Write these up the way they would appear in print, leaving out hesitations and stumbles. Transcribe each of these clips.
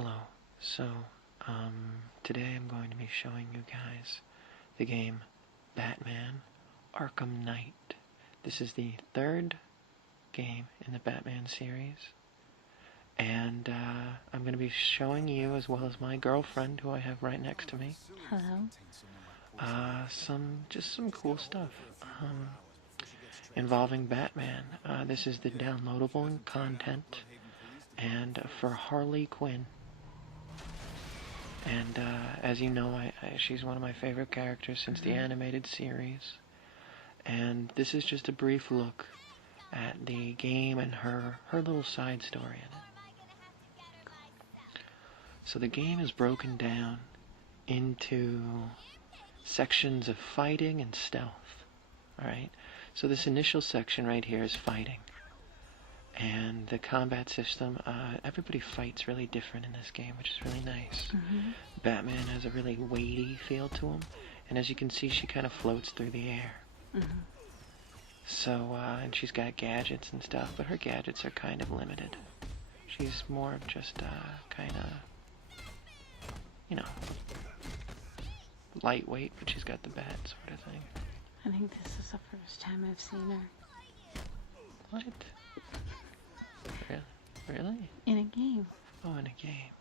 Hello. So, today I'm going to be showing you guys the game Batman Arkham Knight. This is the third game in the Batman series, and I'm going to be showing you, as well as my girlfriend, who I have right next to me, Hello. some cool stuff involving Batman. This is the downloadable content, and for Harley Quinn. And as you know, she's one of my favorite characters since the animated series. And this is just a brief look at the game and her little side story in it. So the game is broken down into sections of fighting and stealth. Alright? So this initial section right here is fighting. And the combat system, everybody fights really different in this game, which is really nice. Batman has a really weighty feel to him, and as you can see, she kind of floats through the air. So, and she's got gadgets and stuff, but her gadgets are kind of limited. She's more of just, kind of, you know, lightweight, but she's got the bat sort of thing. I think this is the first time I've seen her. What? Really? In a game. Oh, in a game.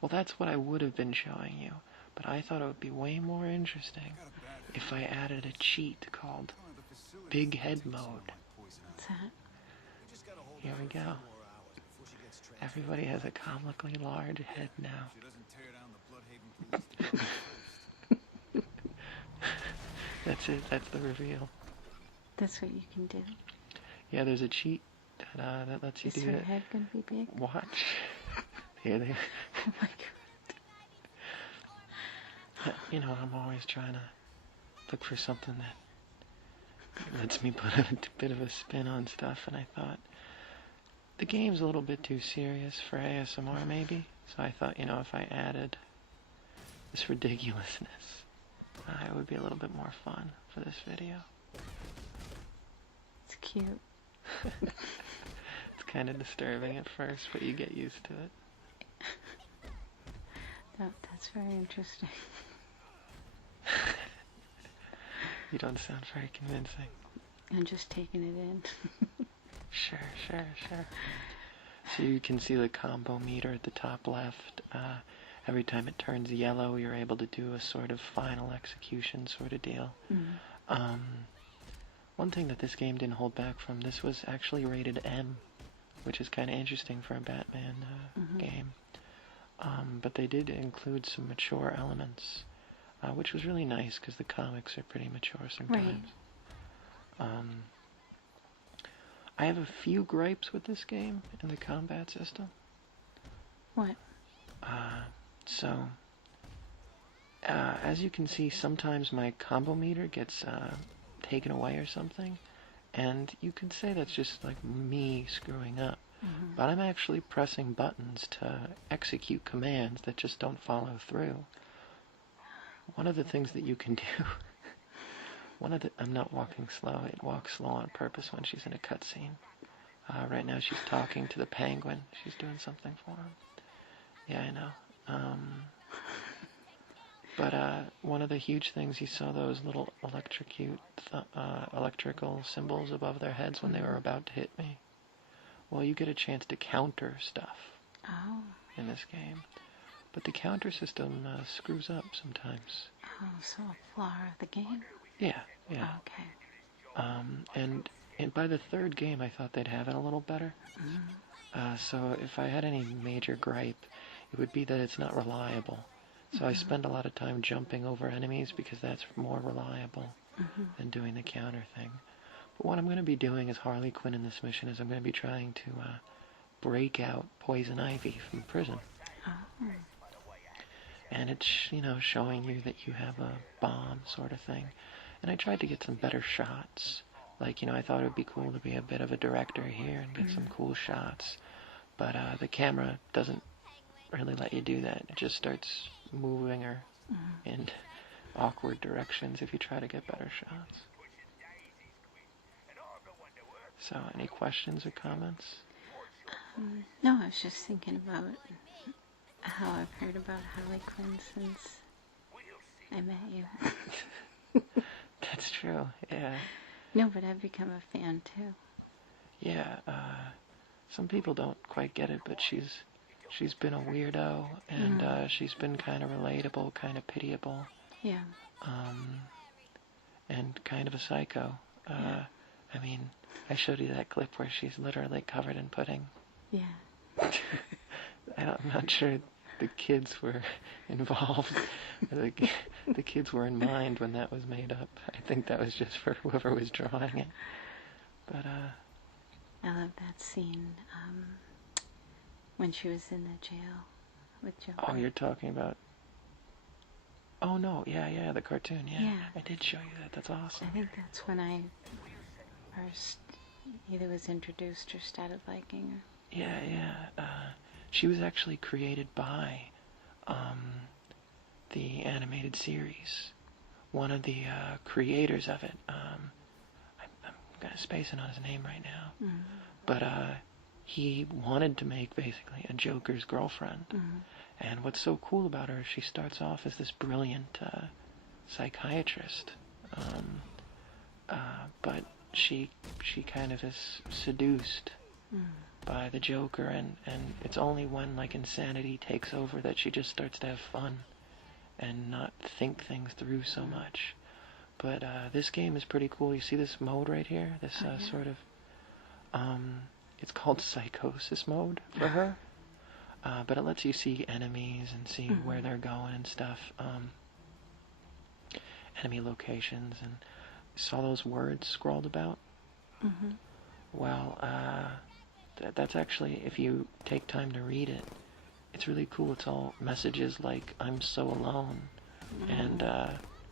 Well, that's what I would have been showing you, but I thought it would be way more interesting if I added a cheat called Big Head Mode. What's that? Here we go. Everybody has a comically large head now. That's it. That's the reveal. That's what you can do. Yeah, there's a cheat that lets you Is do her it. head gonna be big? Watch. Here they. Oh my god. You know, I'm always trying to look for something that lets me put a bit of a spin on stuff, and I thought the game's a little bit too serious for ASMR, maybe. So I thought, you know, if I added this ridiculousness, it would be a little bit more fun for this video. It's cute. It's kind of disturbing at first, but you get used to it. That's very interesting. You don't sound very convincing. I'm just taking it in. Sure. So you can see the combo meter at the top left. Every time it turns yellow, you're able to do a sort of final execution sort of deal. One thing that this game didn't hold back from, this was actually rated M, which is kind of interesting for a Batman game. But they did include some mature elements, which was really nice because the comics are pretty mature sometimes. Right. I have a few gripes with this game and the combat system. What? As you can see, sometimes my combo meter gets taken away or something, and you could say that's just like me screwing up. But I'm actually pressing buttons to execute commands that just don't follow through. One of the things that you can do, I'm not walking slow, it walks slow on purpose when she's in a cutscene. Right now she's talking to the penguin, she's doing something for him. Yeah, I know. But one of the huge things, you saw those little electrical symbols above their heads when they were about to hit me. Well, you get a chance to counter stuff in this game. But the counter system screws up sometimes. Oh, so a flaw of the game? Yeah. Okay. And by the third game, I thought they'd have it a little better. So if I had any major gripe, it would be that it's not reliable. So I spend a lot of time jumping over enemies because that's more reliable than doing the counter thing. But what I'm going to be doing as Harley Quinn in this mission is I'm going to be trying to break out Poison Ivy from prison. And it's, you know, showing you that you have a bomb sort of thing. And I tried to get some better shots. Like, you know, I thought it would be cool to be a bit of a director here and get some cool shots. But the camera doesn't really let you do that. It just starts moving her in awkward directions if you try to get better shots. So, any questions or comments? No, I was just thinking about how I've heard about Harley Quinn since I met you. That's true, yeah. No, but I've become a fan too. Yeah, some people don't quite get it, but she's been a weirdo, and she's been kind of relatable, kind of pitiable. Yeah. And kind of a psycho. I mean, I showed you that clip where she's literally covered in pudding. Yeah. I'm not sure the kids were involved. The kids were in mind when that was made up. I think that was just for whoever was drawing it. But, I love that scene when she was in the jail with Joker. oh, you're talking about... Oh, no, yeah, the cartoon, yeah. I did show you that. That's awesome. I think that's when I first either was introduced or started liking her. Yeah. She was actually created by the animated series. One of the creators of it, I'm kind of spacing on his name right now, but he wanted to make basically a Joker's girlfriend. And what's so cool about her, she starts off as this brilliant psychiatrist, but she kind of is seduced by the Joker, and it's only when like insanity takes over that she just starts to have fun and not think things through so much. But this game is pretty cool. You see this mode right here? This sort of, it's called Psychosis Mode for her. But it lets you see enemies and see where they're going and stuff. Enemy locations, and saw those words scrawled about? Well, that's actually, if you take time to read it, it's really cool. It's all messages like, I'm so alone, and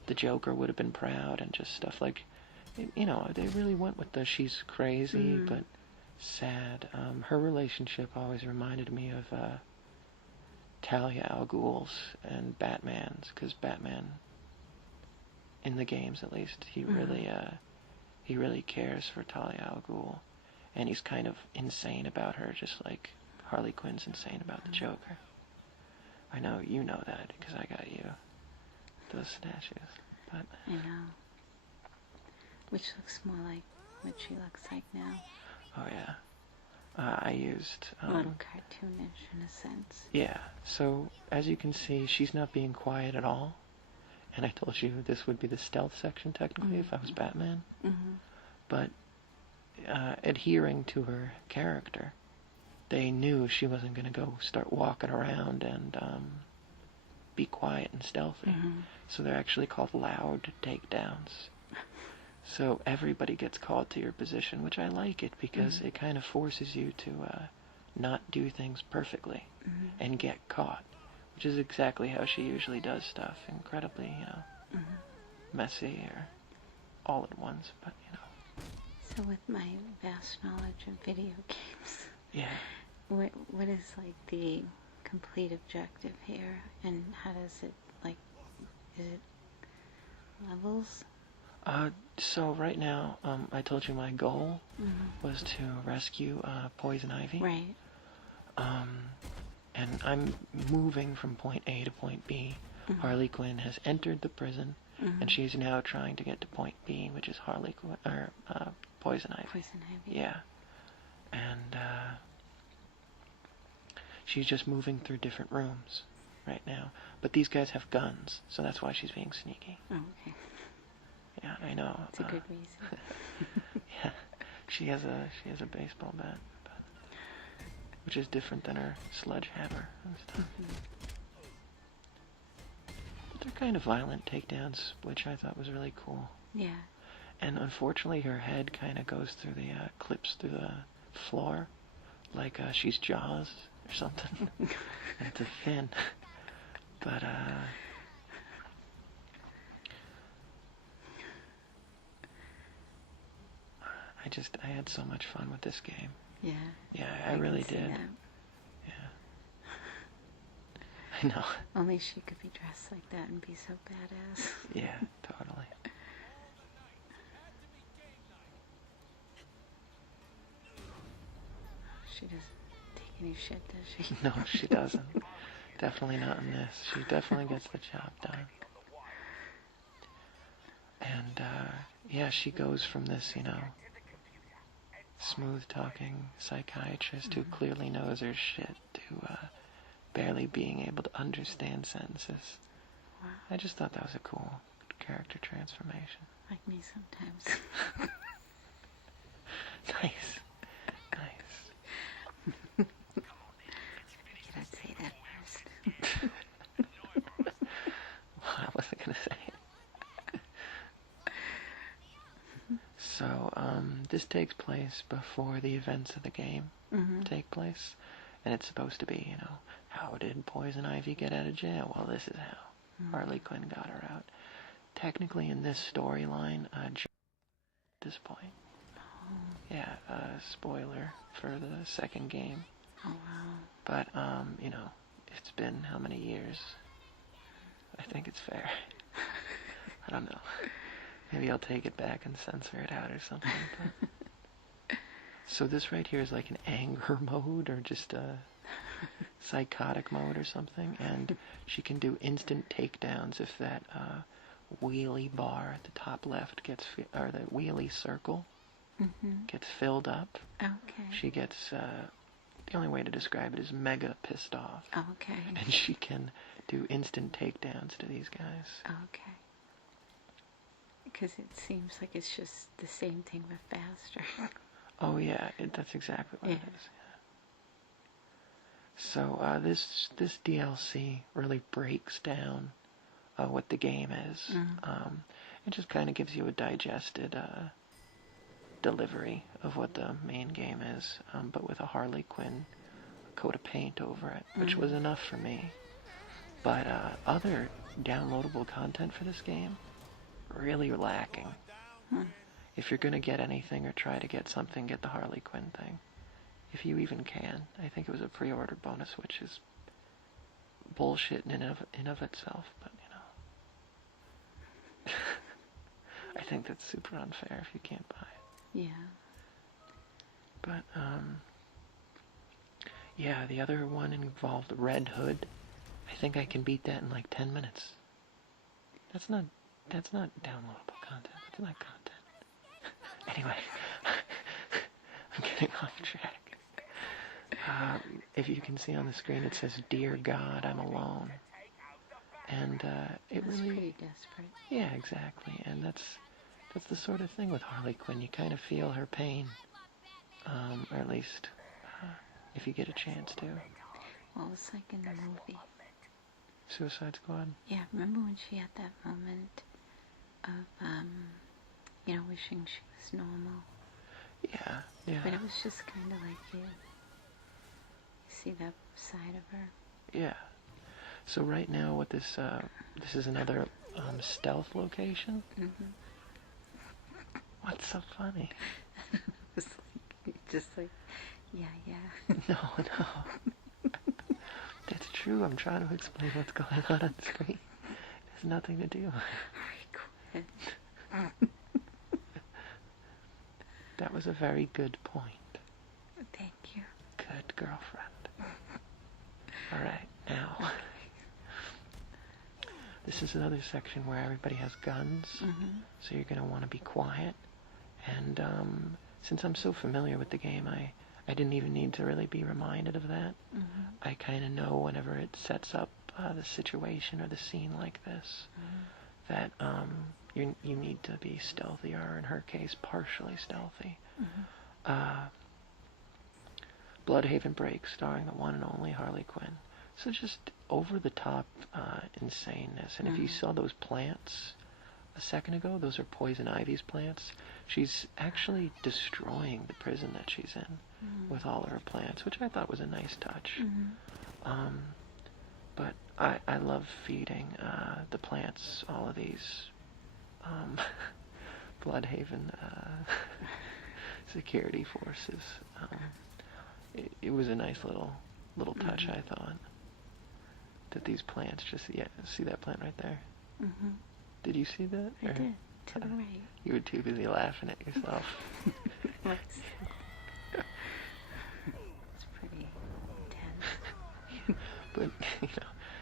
the Joker would have been proud, and just stuff like, you know, they really went with the she's crazy, but sad. Her relationship always reminded me of Talia al Ghul's and Batman's, because Batman, in the games at least, he really cares for Talia al Ghul, and he's kind of insane about her, just like Harley Quinn's insane about the Joker. I know you know that, because I got you those statues. But I know. Which looks more like what she looks like now. oh yeah. I used... More cartoonish in a sense. Yeah, so as you can see, she's not being quiet at all. And I told you this would be the stealth section, technically, if I was Batman. But adhering to her character, they knew she wasn't going to go start walking around and be quiet and stealthy. So they're actually called loud takedowns. So everybody gets called to your position, which I like it, because it kind of forces you to not do things perfectly and get caught, which is exactly how she usually does stuff. Incredibly, messy or all at once, but you know. So with my vast knowledge of video games, what is like the complete objective here, and how does it, like, is it levels? So right now, I told you my goal was to rescue Poison Ivy. Right. And I'm moving from point A to point B. Harley Quinn has entered the prison, and she's now trying to get to point B, which is Poison Ivy. Poison Ivy. Yeah. And she's just moving through different rooms right now. But these guys have guns, so that's why she's being sneaky. Oh, okay. Yeah, I know. It's a good reason. Yeah, she has a baseball bat, which is different than her sledgehammer and stuff. But they're kind of violent takedowns, which I thought was really cool. Yeah. And unfortunately, her head kind of goes through the clips through the floor, like she's Jaws or something. And it's a fin. But I had so much fun with this game. Yeah. Yeah, I really did. That. Yeah. I know. Only she could be dressed like that and be so badass. Yeah, totally. She doesn't take any shit, does she? No, she doesn't. Definitely not in this. She definitely gets the job done. And, yeah, she goes from this, smooth-talking psychiatrist who clearly knows her shit to, barely being able to understand sentences. Wow. I just thought that was a cool character transformation. Like me sometimes. Nice. I'd say that first. Well, I wasn't gonna say it. So, this takes place before the events of the game take place. And it's supposed to be, how did Poison Ivy get out of jail? Well, this is how Harley Quinn got her out. Technically, in this storyline, at this point. Yeah, spoiler for the second game. Oh, wow. But, it's been how many years? I think it's fair. I don't know. Maybe I'll take it back and censor it out or something. But... So this right here is like an anger mode or just a psychotic mode or something. And she can do instant takedowns if that wheelie bar at the top left gets, or the wheelie circle gets filled up. Okay. She gets, the only way to describe it is mega pissed off. Okay. And she can do instant takedowns to these guys. Okay. Because it seems like it's just the same thing but faster. Oh yeah, that's exactly what it is. Yeah. So this DLC really breaks down what the game is. It just kind of gives you a digested delivery of what the main game is, but with a Harley Quinn coat of paint over it, which was enough for me. But other downloadable content for this game, really lacking. If you're going to get anything or try to get something, get the Harley Quinn thing. If you even can. I think it was a pre-order bonus, which is bullshit in of itself, but, I think that's super unfair if you can't buy it. Yeah. But, yeah, the other one involved Red Hood. I think I can beat that in like 10 minutes. That's not downloadable content. That's not content. Anyway, I'm getting off track. If you can see on the screen, it says, "Dear God, I'm alone." And it was really... pretty desperate. Yeah, exactly. And that's the sort of thing with Harley Quinn. You kind of feel her pain. Or at least, if you get a chance to. Well, it was like in the movie. Suicide Squad? Yeah, remember when she had that moment of, wishing she was normal? Yeah, yeah. But it was just kind of like you see that side of her. Yeah. So right now, what this is another stealth location. What's so funny? It was like, yeah. No. That's true. I'm trying to explain what's going on screen. It has nothing to do. Quit. That was a very good point. Thank you. Good girlfriend. Alright, now. This is another section where everybody has guns. So you're going to want to be quiet. And since I'm so familiar with the game, I didn't even need to really be reminded of that. I kind of know whenever it sets up the situation or the scene like this, that you need to be stealthy, or in her case, partially stealthy. Bloodhaven Break, starring the one and only Harley Quinn. So just over-the-top insaneness. And if you saw those plants a second ago, those are Poison Ivy's plants. She's actually destroying the prison that she's in with all of her plants, which I thought was a nice touch. But I love feeding the plants all of these Bloodhaven security forces. It was a nice little touch, I thought. That these plants just, see that plant right there? Did you see that? I did, to the right. You were too busy laughing at yourself. It's pretty intense. But,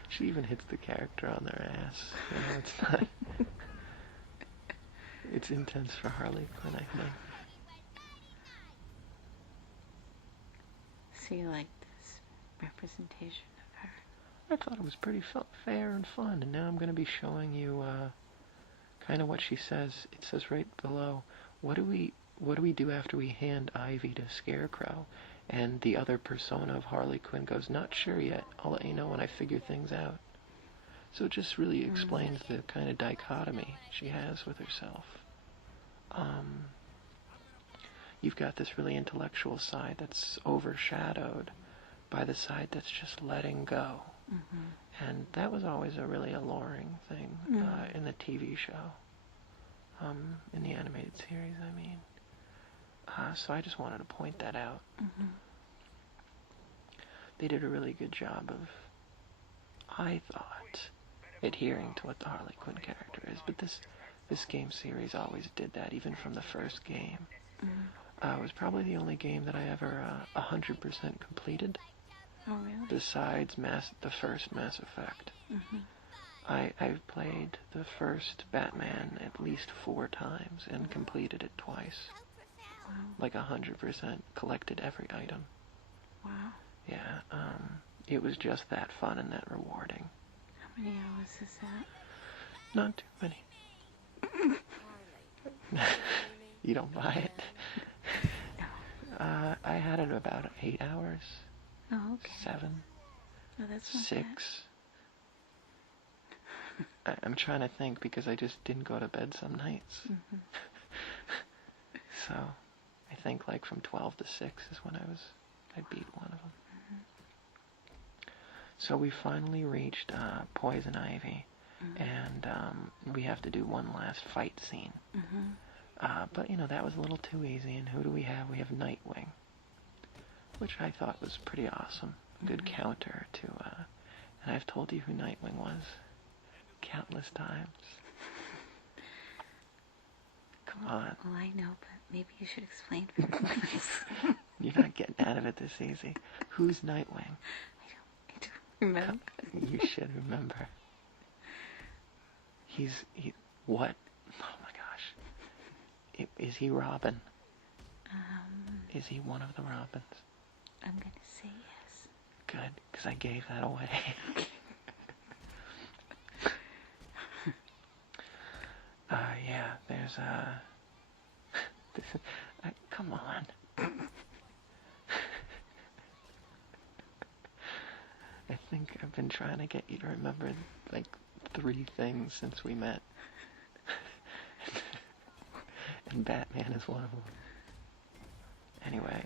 she even hits the character on their ass. It's not... It's intense for Harley Quinn, I think. So you like this representation of her? I thought it was pretty fair and fun, and now I'm going to be showing you kind of what she says. It says right below, what do we do after we hand Ivy to Scarecrow? And the other persona of Harley Quinn goes, not sure yet. I'll let you know when I figure things out. So it just really explains the kind of dichotomy she has with herself. You've got this really intellectual side that's overshadowed by the side that's just letting go. Mm-hmm. And that was always a really alluring thing in the TV show, in the animated series, I mean. So I just wanted to point that out. Mm-hmm. They did a really good job of, I thought, adhering to what the Harley Quinn character is. But this game series always did that, even from the first game. Mm-hmm. It was probably the only game that I ever 100% completed. Oh, really? Besides the first Mass Effect. Mm-hmm. I've played the first Batman at least 4 times and completed it twice. Wow. Like 100%, collected every item. Wow. Yeah, it was just that fun and that rewarding. How many hours is that? Not too many. You don't buy it? No. I had it about 8 hours. Oh, okay. 7. Oh, that's not 6. I'm trying to think because I just didn't go to bed some nights. Mm-hmm. So, I think like from 12 to 6 is when I beat one of them. Mm-hmm. So we finally reached Poison Ivy, mm-hmm. and we have to do one last fight scene. Mm-hmm. But that was a little too easy, and who do we have? We have Nightwing, which I thought was pretty awesome. A good mm-hmm. counter to, and I've told you who Nightwing was countless times. Come on. Well, I know, but maybe you should explain for me. You're not getting out of it this easy. Who's Nightwing? I don't remember. You should remember. He what? Oh my gosh. Is he Robin? Is he one of the Robins? I'm going to say yes. Good, because I gave that away. Yeah, there's come on. I think I've been trying to get you to remember like 3 things since we met. And Batman is one of them. Anyway,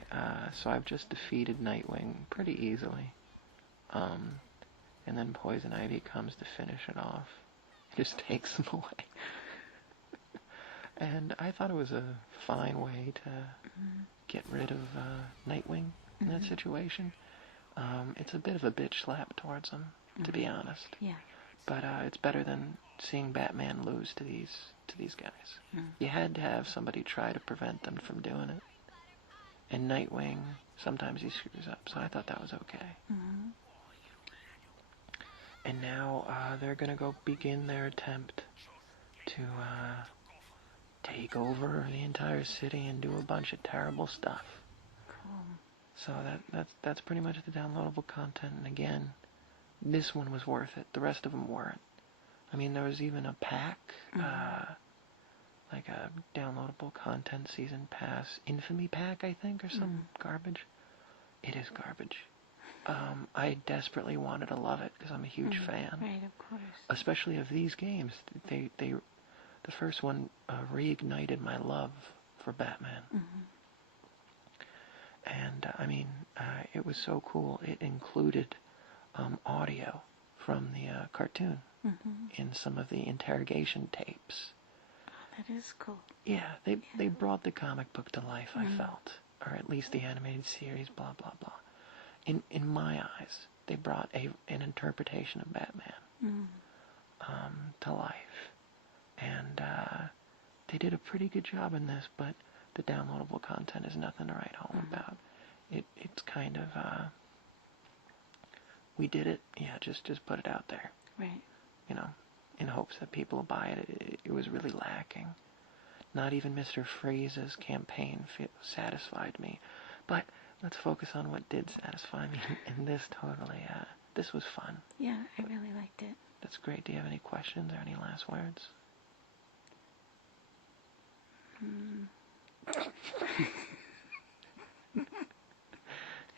so I've just defeated Nightwing pretty easily. And then Poison Ivy comes to finish it off. Just takes him away. And I thought it was a fine way to get rid of Nightwing in that situation. It's a bit of a bitch slap towards him, to be honest. Yeah. But it's better than seeing Batman lose to these guys. You had to have somebody try to prevent them from doing it. And Nightwing, sometimes he screws up, so I thought that was okay. Mm-hmm. And now they're going to go begin their attempt to take over the entire city and do a bunch of terrible stuff. Cool. So that's pretty much the downloadable content. And again, this one was worth it. The rest of them weren't. I mean, there was even a pack, like a downloadable content season pass, Infamy pack, I think, or some garbage. It is garbage. I desperately wanted to love it because I'm a huge fan. Right, of course. Especially of these games. The first one reignited my love for Batman. And, I mean, it was so cool. It included audio from the cartoon in some of the interrogation tapes. Oh, that is cool. Yeah, they brought the comic book to life, I felt. Or at least the animated series, blah, blah, blah. In my eyes, they brought an interpretation of Batman to life. And they did a pretty good job in this, but the downloadable content is nothing to write home about. It's kind of we did it. Yeah, just put it out there. Right. You know, in hopes that people will buy it. It was really lacking. Not even Mr. Freeze's campaign satisfied me. But let's focus on what did satisfy me. And this totally, this was fun. Yeah, I really liked it. That's great. Do you have any questions or any last words? Come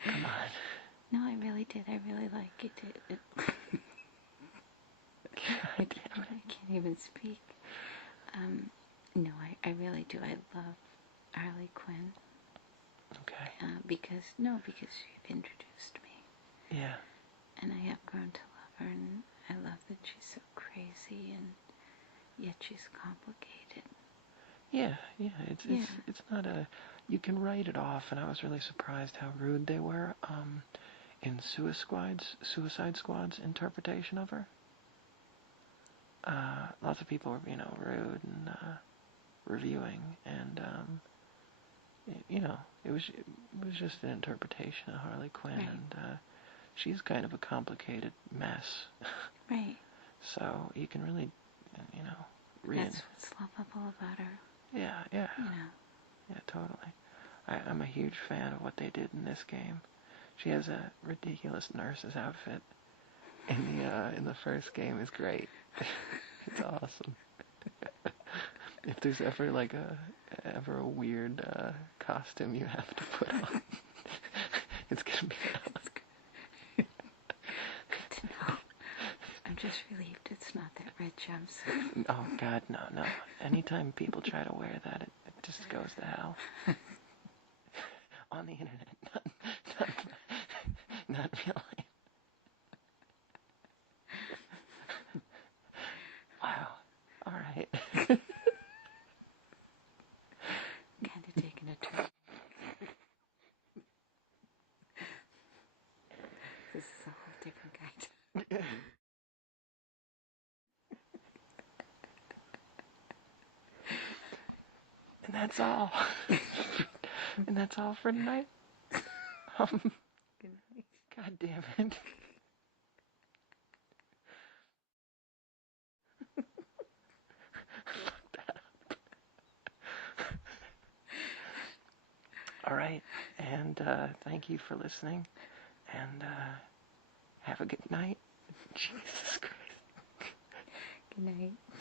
on. No, I really did. I really like it. I can't even speak. No, I really do. I love Harley Quinn. Okay. Because you've introduced me. Yeah. And I have grown to love her, and I love that she's so crazy, and yet she's complicated. Yeah. It's not a... You can write it off, and I was really surprised how rude they were in Suicide Squad's interpretation of her. Lots of people were, rude and reviewing, and it was just an interpretation of Harley Quinn, right. And she's kind of a complicated mess. Right. So you can really, read. That's what's lovable about her. Yeah. Yeah, totally. I'm a huge fan of what they did in this game. She has a ridiculous nurse's outfit. In the first game is great. It's awesome. If there's ever a weird costume you have to put on, it's gonna be that. Good to know. I'm just relieved it's not that red jumpsuit. Oh God, no. Anytime people try to wear that, it just goes to hell. On the internet, not real life. Wow. All right. Kind of taking a turn. This is a whole different kind. And that's all. And that's all for tonight. Good night. God damn it. Fuck that up. All right. And thank you for listening. And have a good night. Jesus Christ. Good night.